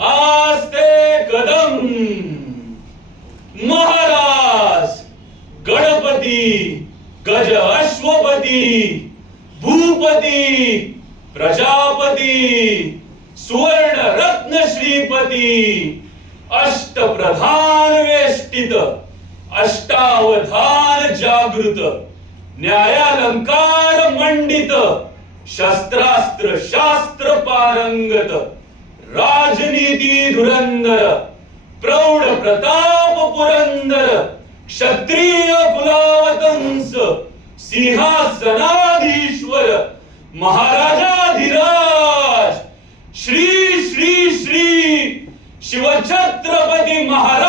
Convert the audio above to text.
आस्ते कदम. महाराज गणपती गज अश्वपती भूपती प्रजापती सुवर्ण रत्न श्रीपती अष्टप्रधान वेष्टित अष्टावधान जागृत न्यायालंकार मंडित शस्त्रास्त्र शास्त्र पारंगत राजनीती धुरंदर प्रौढ प्रताप पुरंदर क्षत्रिय कुलावतंस सिंहासनाधीश्वर महाराजाधिराज श्री श्री श्री शिवछत्रपती महाराज.